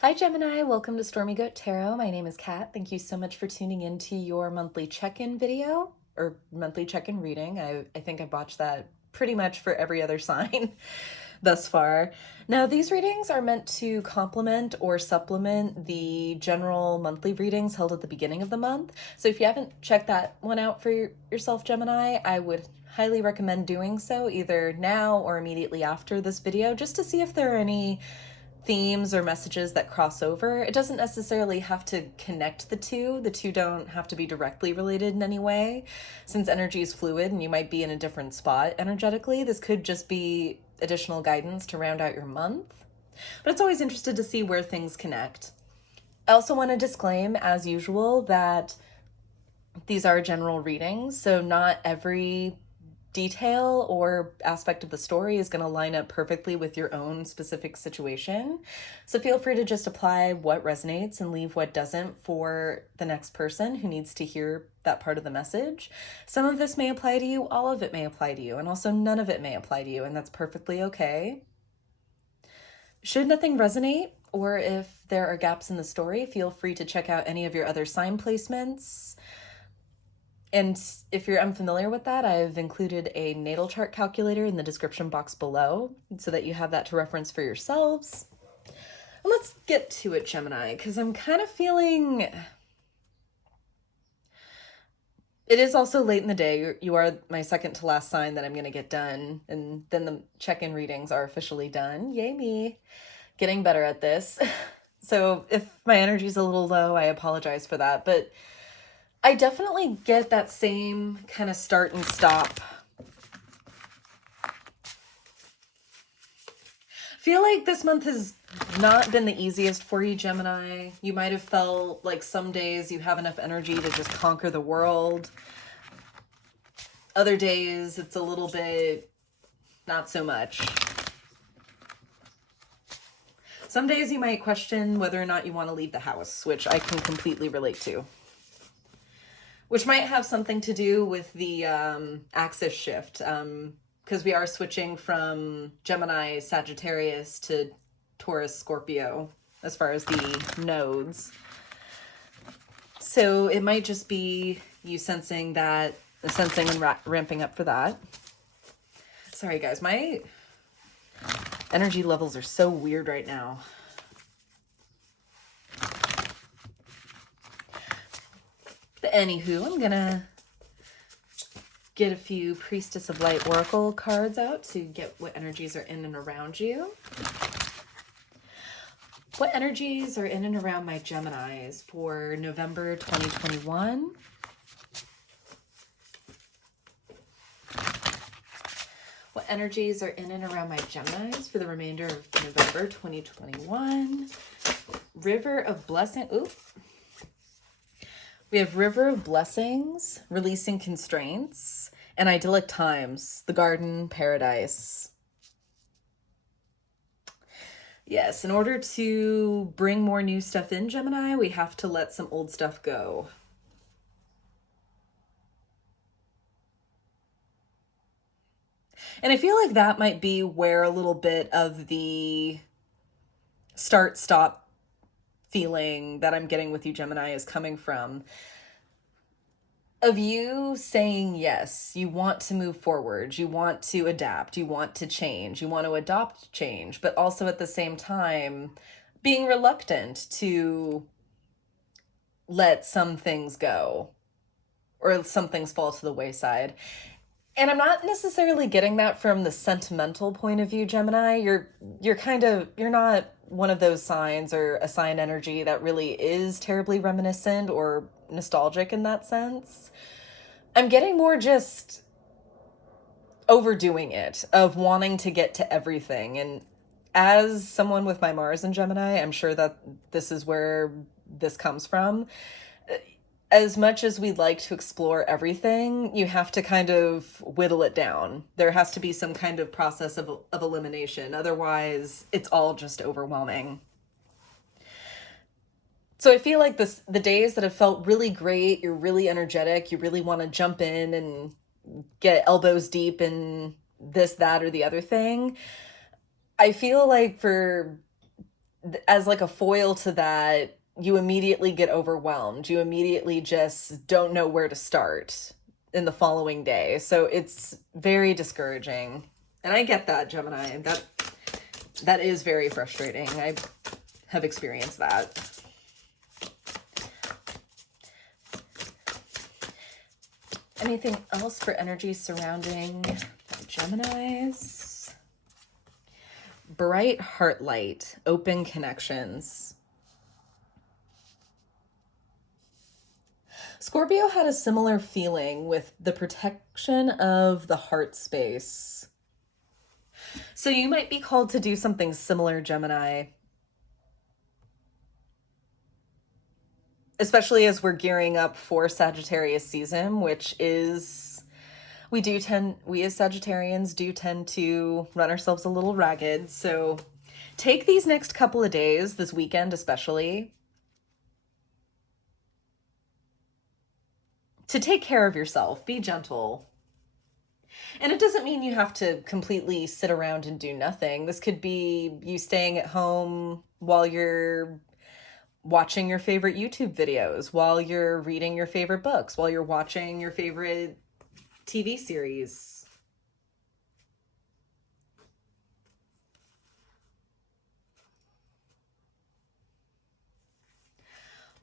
Hi Gemini, welcome to Stormy Goat Tarot. My name is Kat. Thank you so much for tuning into your monthly check-in video or monthly check-in reading. I think I've watched that pretty much for every other sign thus far. Now, these readings are meant to complement or supplement the general monthly readings held at the beginning of the month. So if you haven't checked that one out for yourself, Gemini, I would highly recommend doing so either now or immediately after this video, just to see if there are any themes or messages that cross over. It doesn't necessarily have to connect the two. The two don't have to be directly related in any way. Since energy is fluid and you might be in a different spot energetically, this could just be additional guidance to round out your month. But it's always interesting to see where things connect. I also want to disclaim, as usual, that these are general readings, so not every detail or aspect of the story is going to line up perfectly with your own specific situation. So feel free to just apply what resonates and leave what doesn't for the next person who needs to hear that part of the message. Some of this may apply to you, all of it may apply to you, and also none of it may apply to you, and that's perfectly okay. Should nothing resonate, or if there are gaps in the story, feel free to check out any of your other sign placements. And if you're unfamiliar with that, I've included a natal chart calculator in the description box below so that you have that to reference for yourselves. And let's get to it, Gemini, because I'm kind of feeling... It is also late in the day. You are my second to last sign that I'm going to get done, and then the check-in readings are officially done. Yay me. Getting better at this. So if my energy's a little low, I apologize for that, but I definitely get that same kind of start and stop. Feel like this month has not been the easiest for you, Gemini. You might have felt like some days you have enough energy to just conquer the world. Other days it's a little bit not so much. Some days you might question whether or not you want to leave the house, which I can completely relate to. Which might have something to do with the axis shift, because we are switching from Gemini, Sagittarius to Taurus, Scorpio, as far as the nodes. So it might just be you sensing and ramping up for that. Sorry, guys, my energy levels are so weird right now. But anywho, I'm gonna get a few Priestess of Light Oracle cards out to get what energies are in and around you. What energies are in and around my Geminis for November 2021? What energies are in and around my Geminis for the remainder of November 2021? River of Blessing. Ooh. We have River of Blessings, Releasing Constraints, and Idyllic Times, the Garden Paradise. Yes, in order to bring more new stuff in, Gemini, we have to let some old stuff go. And I feel like that might be where a little bit of the start-stop feeling that I'm getting with you, Gemini, is coming from. Of you saying yes, you want to move forward, you want to adapt, you want to change, you want to adopt change, but also at the same time being reluctant to let some things go or some things fall to the wayside. And I'm not necessarily getting that from the sentimental point of view, Gemini. You're not one of those signs or a sign energy that really is terribly reminiscent or nostalgic in that sense. I'm getting more just overdoing it, of wanting to get to everything. And as someone with my Mars in Gemini, I'm sure that this is where this comes from. As much as we'd like to explore everything, you have to kind of whittle it down. There has to be some kind of process of elimination. Otherwise, it's all just overwhelming. So I feel like the days that have felt really great, you're really energetic, you really want to jump in and get elbows deep in this, that, or the other thing. I feel like for as like a foil to that, you immediately get overwhelmed. You immediately just don't know where to start in the following day. So it's very discouraging. And I get that, Gemini. That is very frustrating. I have experienced that. Anything else for energy surrounding Geminis? Bright heart light, open connections. Scorpio had a similar feeling with the protection of the heart space. So you might be called to do something similar, Gemini. Especially as we're gearing up for Sagittarius season, which is, we as Sagittarians do tend to run ourselves a little ragged. So take these next couple of days, this weekend especially, to take care of yourself. Be gentle. And it doesn't mean you have to completely sit around and do nothing. This could be you staying at home while you're watching your favorite YouTube videos, while you're reading your favorite books, while you're watching your favorite TV series.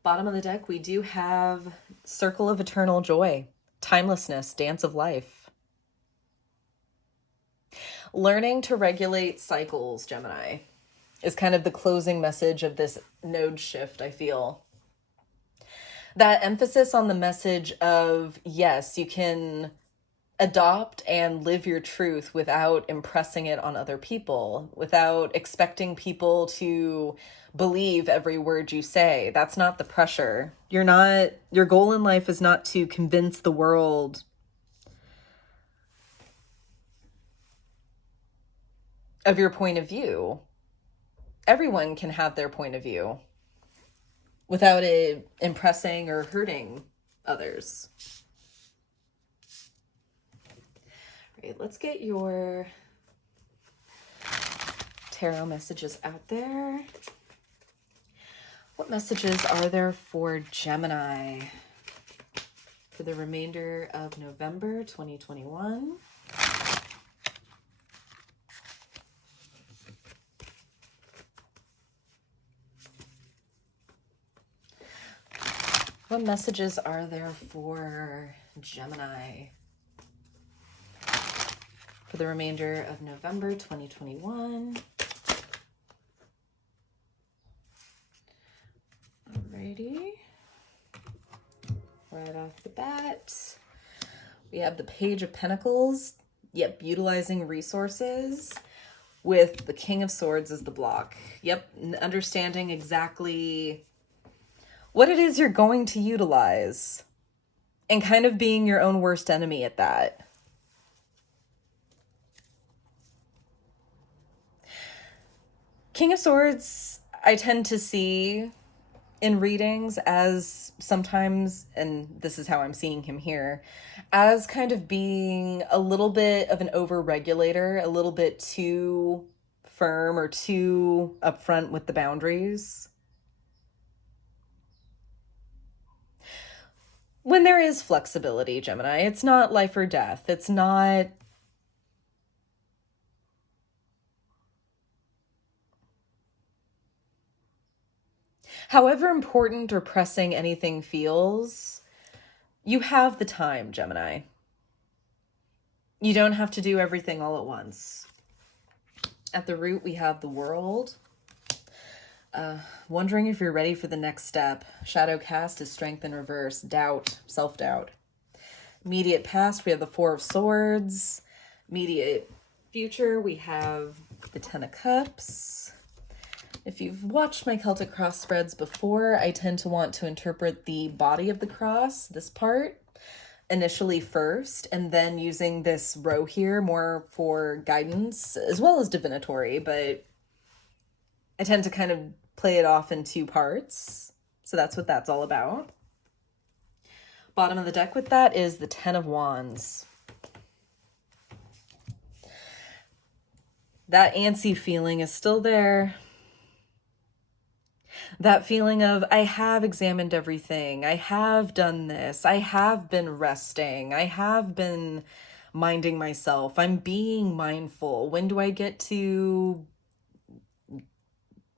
Bottom of the deck, we do have Circle of Eternal Joy, Timelessness, Dance of Life. Learning to regulate cycles, Gemini, is kind of the closing message of this node shift, I feel. That emphasis on the message of, yes, you can adopt and live your truth without impressing it on other people, without expecting people to believe every word you say. That's not the pressure. Your goal in life is not to convince the world of your point of view. Everyone can have their point of view without it impressing or hurting others. Right, let's get your tarot messages out there. What messages are there for Gemini for the remainder of November 2021? What messages are there for Gemini for the remainder of November 2021? Alrighty. Right off the bat, we have the Page of Pentacles. Yep, utilizing resources with the King of Swords as the block. Yep, understanding exactly what it is you're going to utilize and kind of being your own worst enemy at that. King of Swords, I tend to see in readings as sometimes, and this is how I'm seeing him here, as kind of being a little bit of an over-regulator, a little bit too firm or too upfront with the boundaries. When there is flexibility, Gemini, it's not life or death. It's not... However important or pressing anything feels, you have the time, Gemini. You don't have to do everything all at once. At the root, we have the World. Wondering if you're ready for the next step. Shadow cast is Strength in reverse. Doubt, self-doubt. Immediate past, we have the Four of Swords. Immediate future, we have the Ten of Cups. If you've watched my Celtic cross spreads before, I tend to want to interpret the body of the cross, this part, initially first, and then using this row here more for guidance as well as divinatory, but I tend to kind of play it off in two parts. So that's what that's all about. Bottom of the deck with that is the Ten of Wands. That antsy feeling is still there. That feeling of, I have examined everything. I have done this. I have been resting. I have been minding myself. I'm being mindful. When do I get to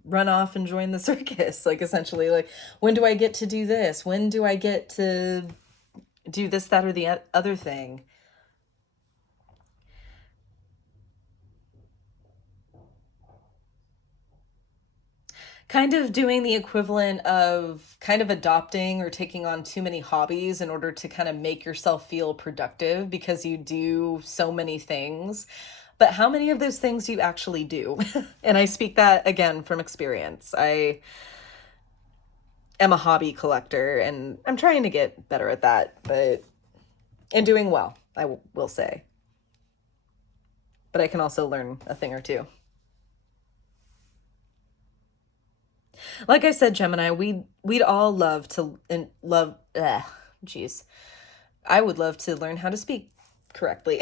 run off and join the circus? Like, essentially, like, when do I get to do this? When do I get to do this, that, or the other thing? Kind of doing the equivalent of kind of adopting or taking on too many hobbies in order to kind of make yourself feel productive because you do so many things. But how many of those things you actually do? And I speak that again from experience. I am a hobby collector and I'm trying to get better at that, but and doing well, I will say. But I can also learn a thing or two. Like I said, Gemini, we'd all love to and love. Geez, I would love to learn how to speak correctly.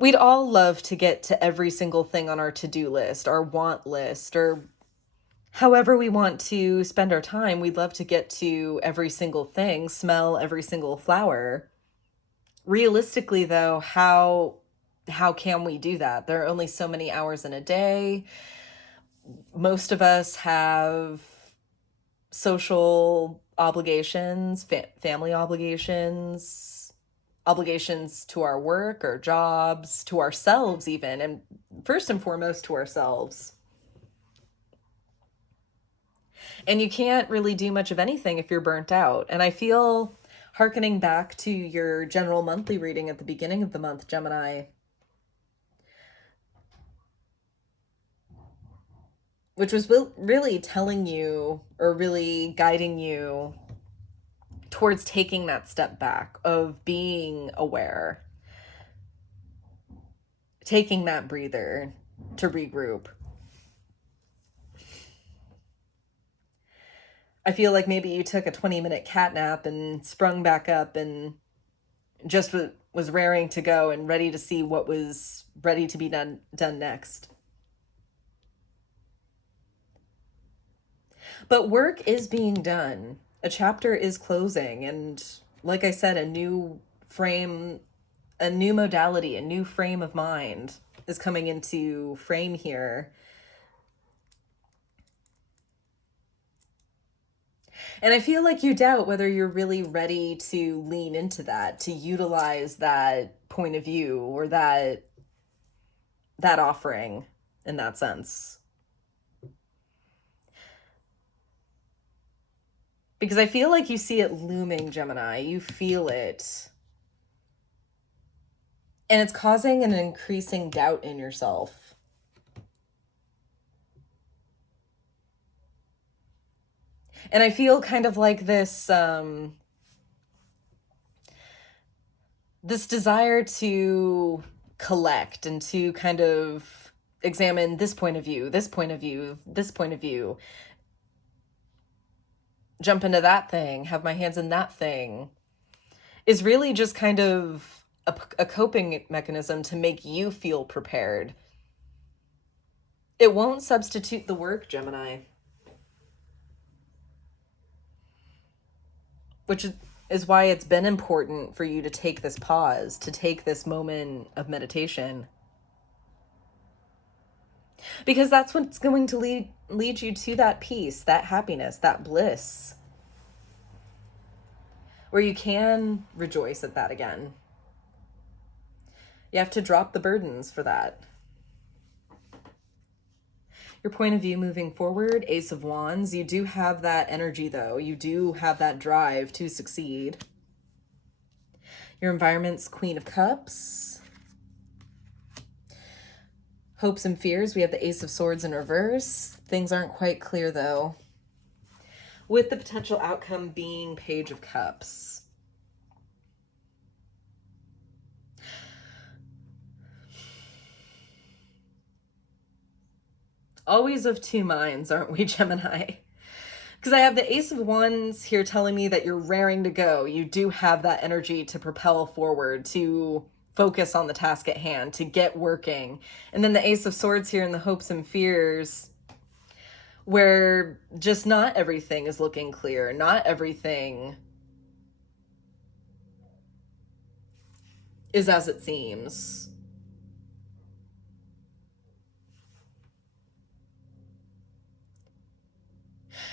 We'd all love to get to every single thing on our to-do list, our want list, or however we want to spend our time. We'd love to get to every single thing, smell every single flower. Realistically, though, how can we do that? There are only so many hours in a day. Most of us have social obligations, family obligations, obligations to our work or jobs, to ourselves even, and first and foremost to ourselves. And you can't really do much of anything if you're burnt out. And I feel, hearkening back to your general monthly reading at the beginning of the month, Gemini, which was really telling you or really guiding you towards taking that step back of being aware, taking that breather to regroup. I feel like maybe you took a 20-minute cat nap and sprung back up and just was raring to go and ready to see what was ready to be done next. But work is being done. A chapter is closing, and like I said, a new frame, a new modality, a new frame of mind is coming into frame here. And I feel like you doubt whether you're really ready to lean into that, to utilize that point of view or that offering in that sense. Because I feel like you see it looming, Gemini. You feel it. And it's causing an increasing doubt in yourself. And I feel kind of like this this desire to collect and to kind of examine this point of view, this point of view, this point of view, jump into that thing, have my hands in that thing, is really just kind of a coping mechanism to make you feel prepared. It won't substitute the work, Gemini. Which is why it's been important for you to take this pause, to take this moment of meditation. Because that's what's going to lead you to that peace, that happiness, that bliss, where you can rejoice at that again. You have to drop the burdens for that. Your point of view moving forward, Ace of Wands. You do have that energy, though. You do have that drive to succeed. Your environment's Queen of Cups. Hopes and fears. We have the Ace of Swords in reverse. Things aren't quite clear, though, with the potential outcome being Page of Cups. Always of two minds, aren't we, Gemini? Because I have the Ace of Wands here telling me that you're raring to go. You do have that energy to propel forward, to focus on the task at hand, to get working. And then the Ace of Swords here in the hopes and fears. where just not everything is looking clear, not everything is as it seems.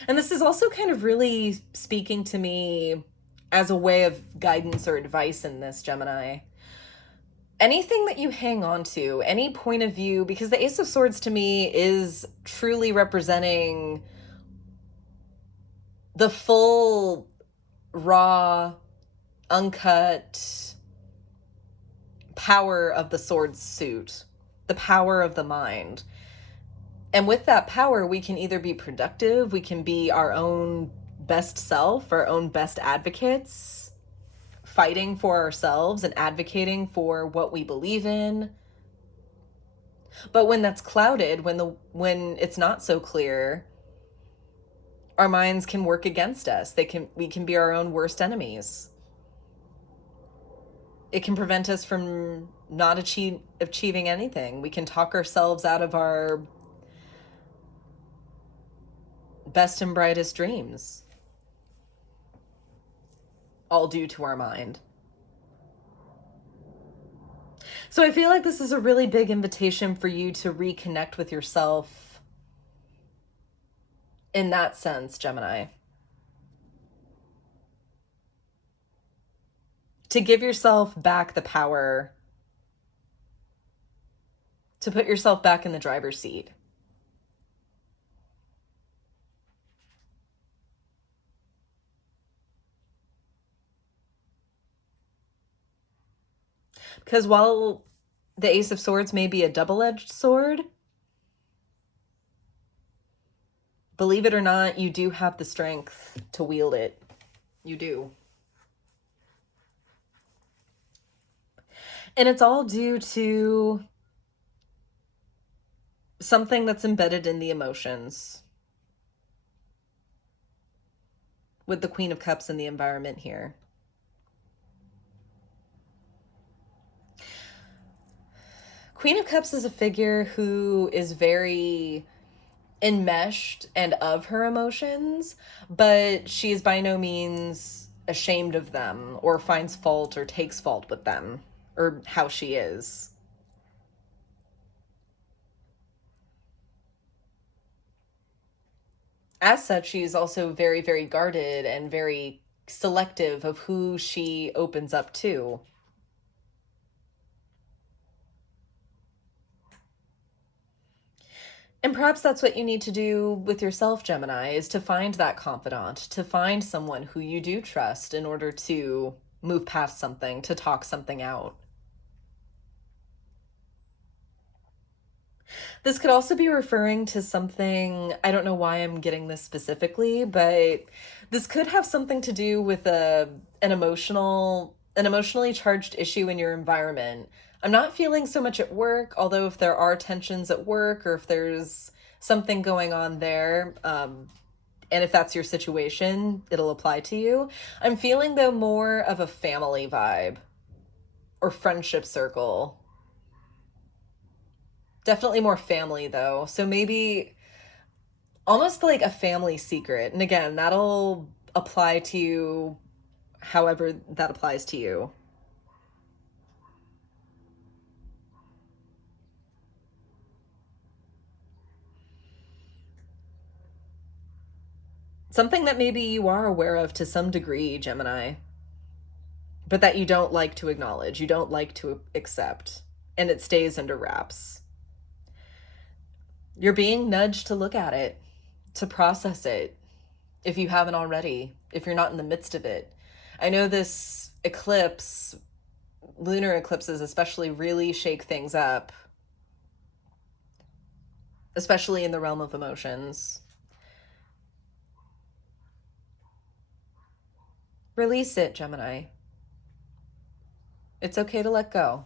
And this is also kind of really speaking to me as a way of guidance or advice in this, Gemini. Anything that you hang on to, any point of view, because the Ace of Swords to me is truly representing the full, raw, uncut power of the sword suit, the power of the mind. And with that power, we can either be productive, we can be our own best self, our own best advocates, fighting for ourselves and advocating for what we believe in. But when that's clouded, when it's not so clear, our minds can work against us. We can be our own worst enemies. It can prevent us from not achieving anything. We can talk ourselves out of our best and brightest dreams, all due to our mind. So I feel like this is a really big invitation for you to reconnect with yourself in that sense, Gemini. To give yourself back the power, to put yourself back in the driver's seat. Because while the Ace of Swords may be a double-edged sword, believe it or not, you do have the strength to wield it. You do. And it's all due to something that's embedded in the emotions, with the Queen of Cups in the environment here. Queen of Cups is a figure who is very enmeshed and of her emotions, but she is by no means ashamed of them or finds fault or takes fault with them or how she is. As such, she's also very, very guarded and very selective of who she opens up to. And perhaps that's what you need to do with yourself, Gemini, is to find that confidant, to find someone who you do trust in order to move past something, to talk something out. This could also be referring to something, I don't know why I'm getting this specifically, but this could have something to do with an emotionally charged issue in your environment. I'm not feeling so much at work, although if there are tensions at work or if there's something going on there, and if that's your situation, it'll apply to you. I'm feeling, though, more of a family vibe or friendship circle. Definitely more family, though. So maybe almost like a family secret. And again, that'll apply to you however that applies to you. Something that maybe you are aware of to some degree, Gemini, but that you don't like to acknowledge, you don't like to accept, and it stays under wraps. You're being nudged to look at it, to process it, if you haven't already, if you're not in the midst of it. I know this eclipse, lunar eclipses especially, really shake things up, especially in the realm of emotions. Release it, Gemini. It's okay to let go.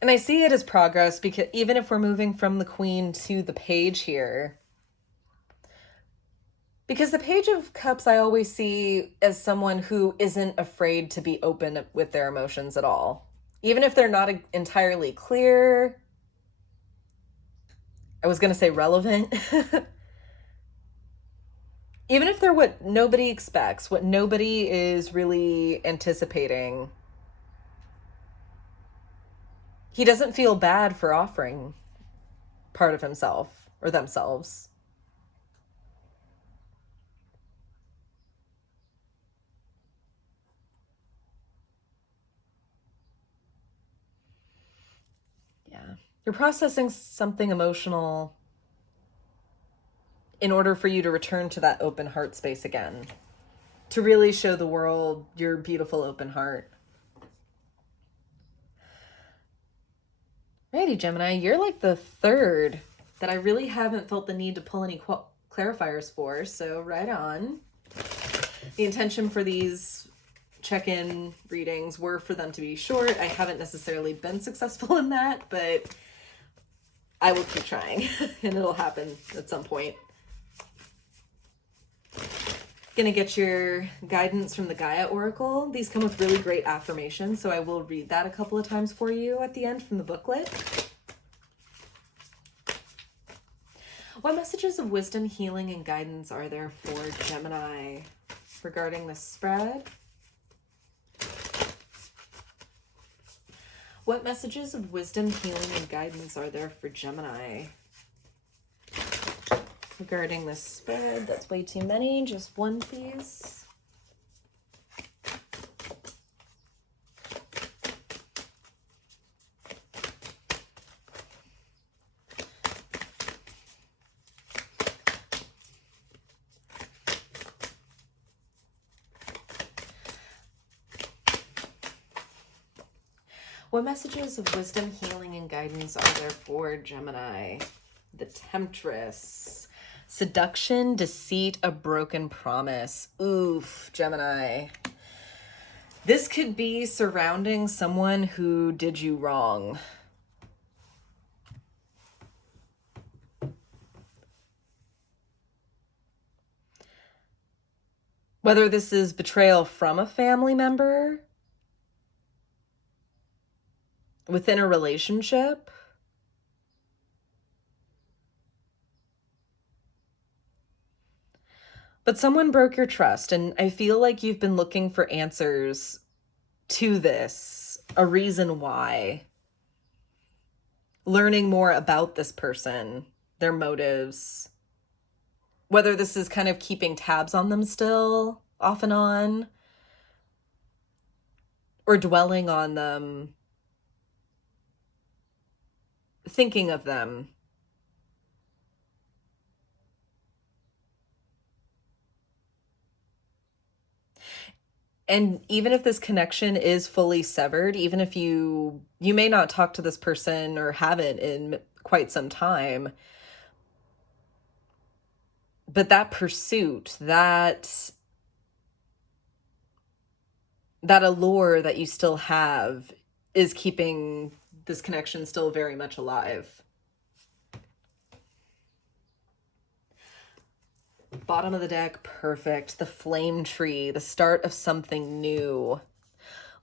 And I see it as progress, because even if we're moving from the Queen to the Page here, because the Page of Cups I always see as someone who isn't afraid to be open with their emotions at all. even if they're not entirely clear, I was going to say relevant, even if they're what nobody expects, what nobody is really anticipating, he doesn't feel bad for offering part of himself or themselves. Yeah. You're processing something emotional in order for you to return to that open heart space again, to really show the world your beautiful open heart. Righty, Gemini, you're like the third that I really haven't felt the need to pull any clarifiers for, so right on. The intention for these check-in readings were for them to be short. I haven't necessarily been successful in that, but I will keep trying and it'll happen at some point. Gonna get your guidance from the Gaia Oracle. These come with really great affirmations, so I will read that a couple of times for you at the end from the booklet. What messages of wisdom, healing, and guidance are there for Gemini regarding this spread? What messages of wisdom, healing, and guidance are there for Gemini regarding this spread? That's way too many. Just one, please. What messages of wisdom, healing, and guidance are there for Gemini? The Temptress. Seduction, deceit, a broken promise. Oof, Gemini. This could be surrounding someone who did you wrong. Whether this is betrayal from a family member, within a relationship, but someone broke your trust, and I feel like you've been looking for answers to this, a reason why, learning more about this person, their motives, whether this is kind of keeping tabs on them still, off and on, or dwelling on them, thinking of them. And even if this connection is fully severed, even if you may not talk to this person or haven't in quite some time, but that pursuit, that allure that you still have is keeping this connection still very much alive. Bottom of the deck, perfect. The flame tree, the start of something new.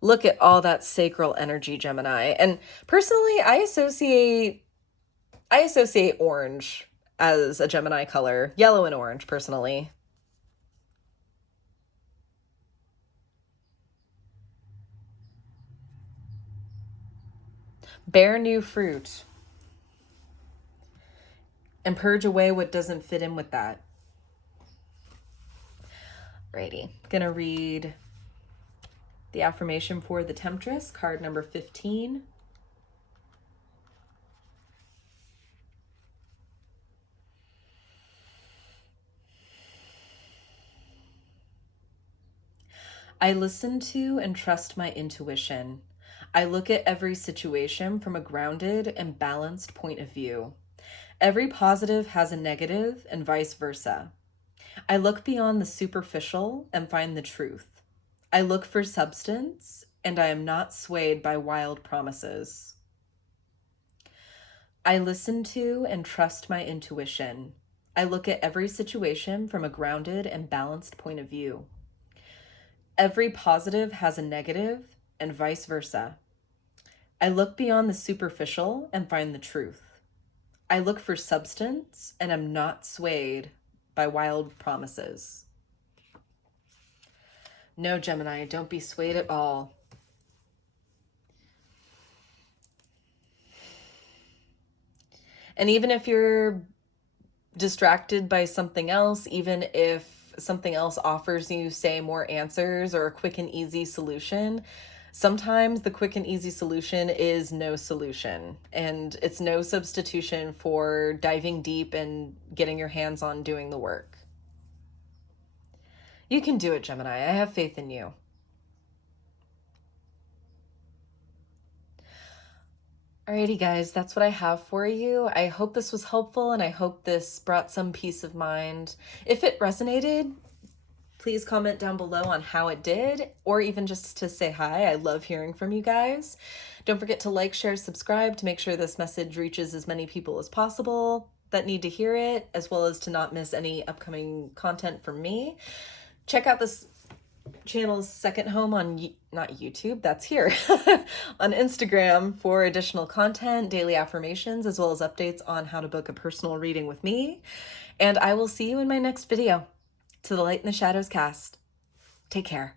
Look at all that sacral energy, Gemini. And personally, I associate orange as a Gemini color. Yellow and orange, personally. Bear new fruit. And purge away what doesn't fit in with that. Righty. Gonna read the affirmation for the Temptress, card number 15. I listen to and trust my intuition. I look at every situation from a grounded and balanced point of view. Every positive has a negative and vice versa. I look beyond the superficial and find the truth. I look for substance, and I am not swayed by wild promises. I listen to and trust my intuition. I look at every situation from a grounded and balanced point of view. Every positive has a negative and vice versa. I look beyond the superficial and find the truth. I look for substance and am not swayed by wild promises. No, Gemini, don't be swayed at all. And even if you're distracted by something else, even if something else offers you, say, more answers or a quick and easy solution, sometimes the quick and easy solution is no solution. And it's no substitution for diving deep and getting your hands on doing the work. You can do it, Gemini. I have faith in you. Alrighty, guys, that's what I have for you. I hope this was helpful and I hope this brought some peace of mind. If it resonated, please comment down below on how it did, or even just to say hi. I love hearing from you guys. Don't forget to like, share, subscribe to make sure this message reaches as many people as possible that need to hear it, as well as to not miss any upcoming content from me. Check out this channel's second home on not YouTube, that's here, on Instagram for additional content, daily affirmations, as well as updates on how to book a personal reading with me. And I will see you in my next video. To the Light in the Shadows cast. Take care.